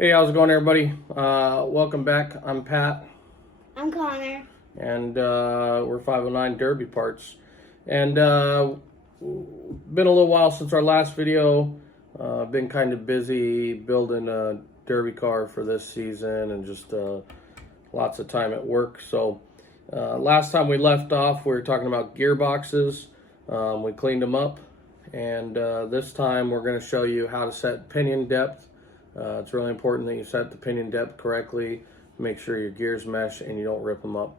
Hey, how's it going, everybody? Welcome back. I'm Pat. I'm Connor. And we're 509 Derby Parts. And been a little while since our last video. Been kind of busy building a Derby car for this season and just lots of time at work. So last time we left off, we were talking about gearboxes. We cleaned them up. And this time we're going to show you how to set pinion depth. It's really important that you set the pinion depth correctly, make sure your gears mesh and you don't rip them up.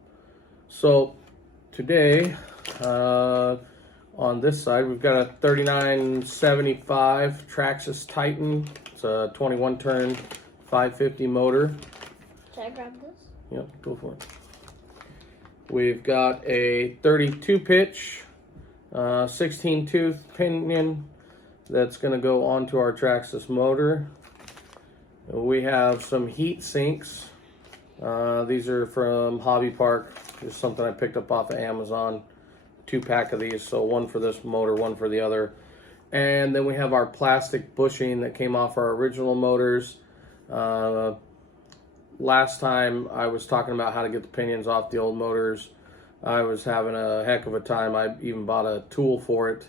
So today on this side we've got a 3975 Traxxas Titan. It's a 21 turn 550 motor. Should I grab this? Yep, go for it. We've got a 32 pitch 16 tooth pinion that's going to go onto our Traxxas motor. We have some heat sinks. These are from Hobby Park. Just something I picked up off of Amazon. 2-pack of these, so one for this motor, one for the other. And then we have our plastic bushing that came off our original motors. Last time I was talking about how to get the pinions off the old motors. I was having a heck of a time. I even bought a tool for it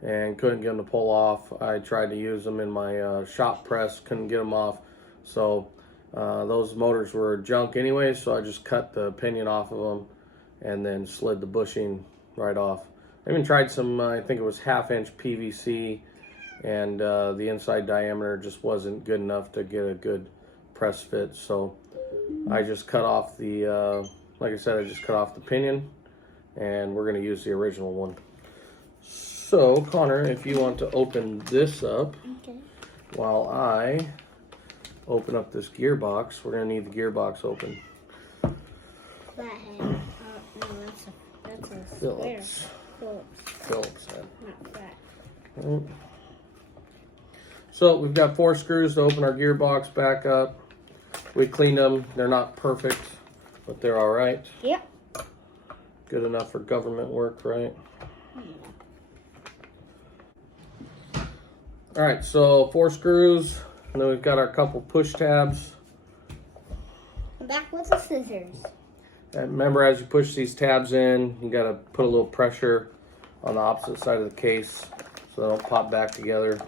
and couldn't get them to pull off. I tried to use them in my shop press, couldn't get them off. So those motors were junk anyway, so I just cut the pinion off of them and then slid the bushing right off. I even tried some, I think it was 1/2-inch PVC, and the inside diameter just wasn't good enough to get a good press fit. So I just cut off the, like I said, I just cut off the pinion, and we're going to use the original one. So, Connor, if you want to open this up, okay, while I open up this gearbox. We're going to need the gearbox open. That head. No, that's a Phillips. Square. Phillips head. Not that. Right. So we've got 4 screws to open our gearbox back up. We cleaned them. They're not perfect, but they're all right. Yep. Good enough for government work, right? All right, so 4 screws. And then we've got our couple push tabs. I'm back with the scissors. And remember, as you push these tabs in, you got to put a little pressure on the opposite side of the case so they don't pop back together.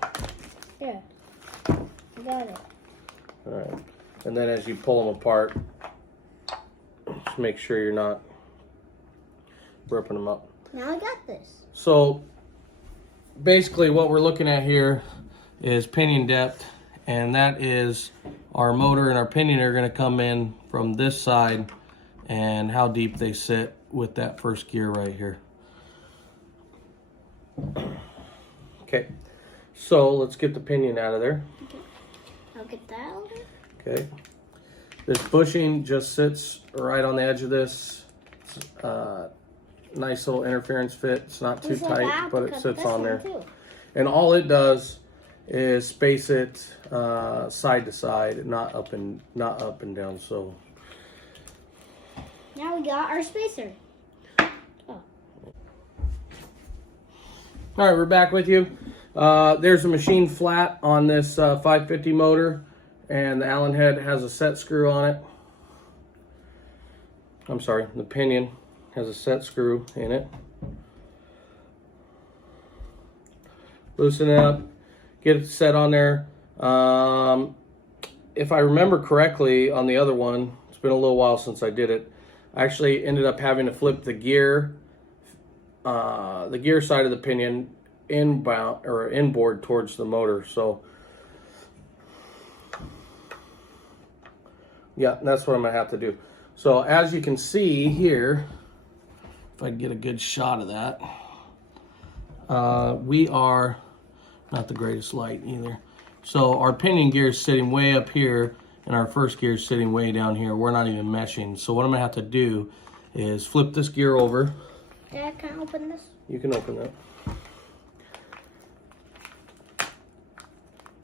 Yeah, I got it. All right. And then as you pull them apart, just make sure you're not ripping them up. Now I got this. So basically what we're looking at here is pinion depth, and that is our motor and our pinion are going to come in from this side and how deep they sit with that first gear right here. Okay, so let's get the pinion out of there. Okay. I'll get that out. Okay, this bushing just sits right on the edge of this. Nice little interference fit. It's not too tight, but it sits on there. And all it does is space it side to side, not up and down. So now we got our spacer. Oh. All right, we're back with you. There's a machine flat on this 550 motor, and the Allen head has a set screw on it. I'm sorry, the pinion has a set screw in it. Loosen it up, get it set on there. If I remember correctly on the other one, it's been a little while since I did it, I actually ended up having to flip the gear side of the pinion inbound or inboard towards the motor. So yeah, that's what I'm gonna have to do. So as you can see here, if I can get a good shot of that, we are not the greatest light either. So our pinion gear is sitting way up here and our first gear is sitting way down here. We're not even meshing. So what I'm gonna have to do is flip this gear over. Dad, can I open this? You can open that.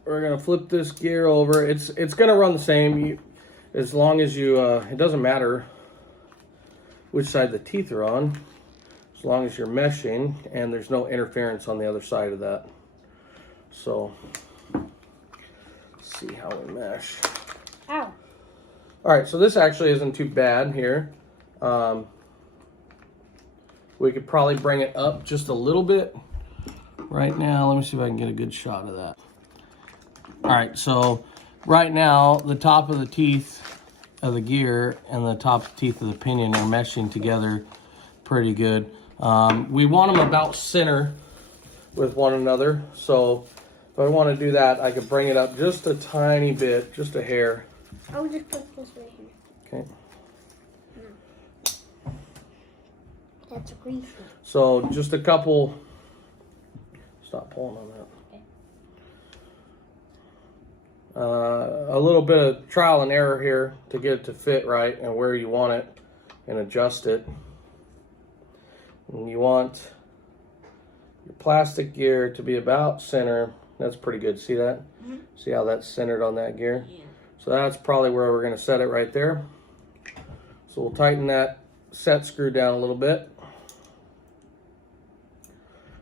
We're gonna flip this gear over. It's gonna run the same. As long as you, it doesn't matter which side the teeth are on, as long as you're meshing and there's no interference on the other side of that. So, let's see how we mesh. Ow. All right, so this actually isn't too bad here. We could probably bring it up just a little bit right now. Let me see if I can get a good shot of that. All right, so right now the top of the teeth of the gear and the top teeth of the pinion are meshing together pretty good. We want them about center with one another. So if I want to do that, I could bring it up just a tiny bit, just a hair. I would just put this right here. Okay. That's greasy. So just a couple. Stop pulling on that. A little bit of trial and error here to get it to fit right and where you want it and adjust it. And you want your plastic gear to be about center. That's pretty good. See that? Mm-hmm. See how that's centered on that gear? Yeah. So that's probably where we're going to set it right there. So we'll tighten that set screw down a little bit.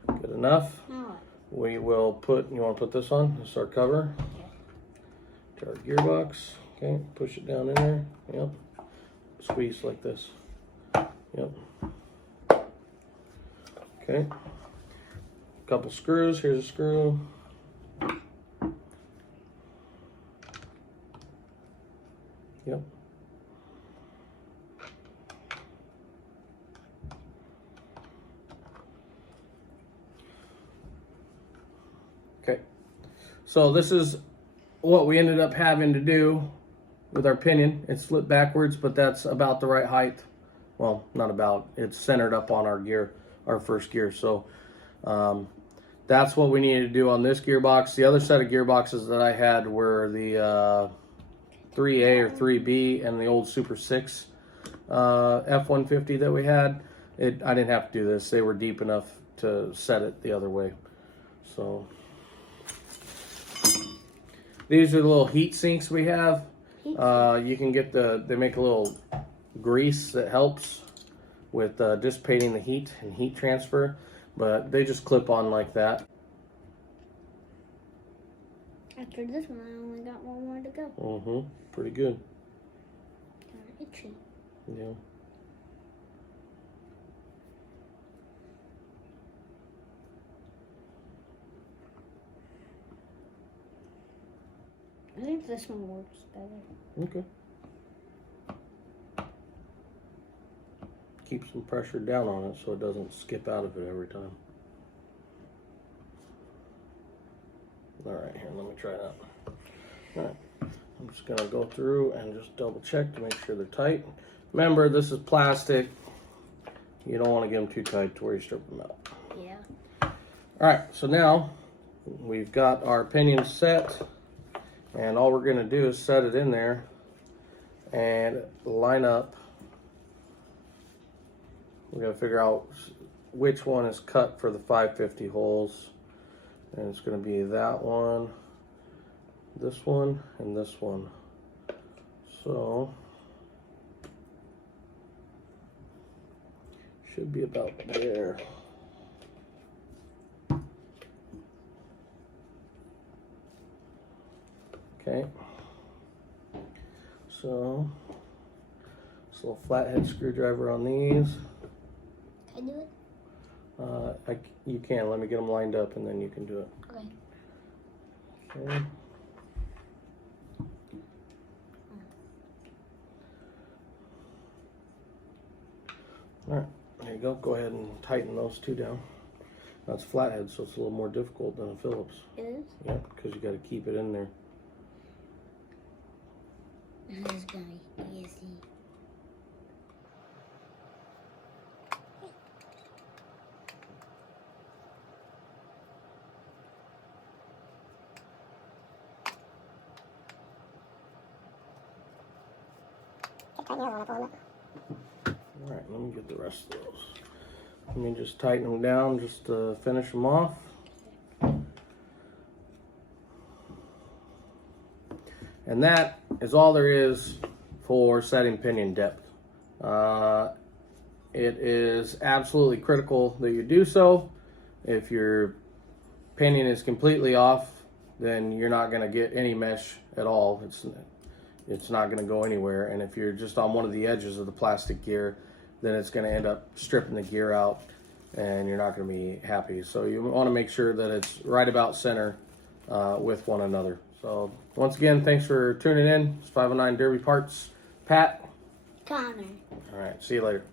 Good enough. Now We will put, you want to put this on? This is our cover. To our gearbox. Okay, push it down in there. Yep. Squeeze like this. Yep. Okay. Couple screws. Here's a screw. Yep. Okay. So this is what we ended up having to do with our pinion. It's split backwards, but that's about the right height. Well, not about. It's centered up on our gear, our first gear. So that's what we needed to do on this gearbox. The other set of gearboxes that I had were the 3A or 3B and the old Super 6 F-150 that we had. I didn't have to do this. They were deep enough to set it the other way. So these are the little heat sinks we have. You can get they make a little grease that helps with dissipating the heat and heat transfer, but they just clip on like that. after this one, I only got one more to go. Mm-hmm. Pretty good. Kinda itchy. Yeah. I think this one works better. Okay. Keep some pressure down on it so it doesn't skip out of it every time. All right, here, let me try that. All right, I'm just gonna go through and just double check to make sure they're tight. Remember, this is plastic. You don't want to get them too tight to where you strip them out. Yeah. All right, so now we've got our pinion set, and all we're gonna do is set it in there and line up. We gotta figure out which one is cut for the 550 holes. And it's going to be that one, this one, and this one. So, should be about there. Okay. So, this little flathead screwdriver on these. Can I do it? You can. Let me get them lined up and then you can do it. Okay. Okay. All right, there you go. Go ahead and tighten those two down. That's flathead, so it's a little more difficult than a Phillips. It is? Yep, because you got to keep it in there. This is gonna be easy. All right, let me get the rest of those. Let me just tighten them down just to finish them off. And that is all there is for setting pinion depth. It is absolutely critical that you do so. If your pinion is completely off, then you're not going to get any mesh at all. it's not going to go anywhere. And if you're just on one of the edges of the plastic gear, then it's going to end up stripping the gear out, and you're not going to be happy. So you want to make sure that it's right about center with one another. So once again, thanks for tuning in. It's 509 Derby Parts. Pat. Connor. All right, see you later.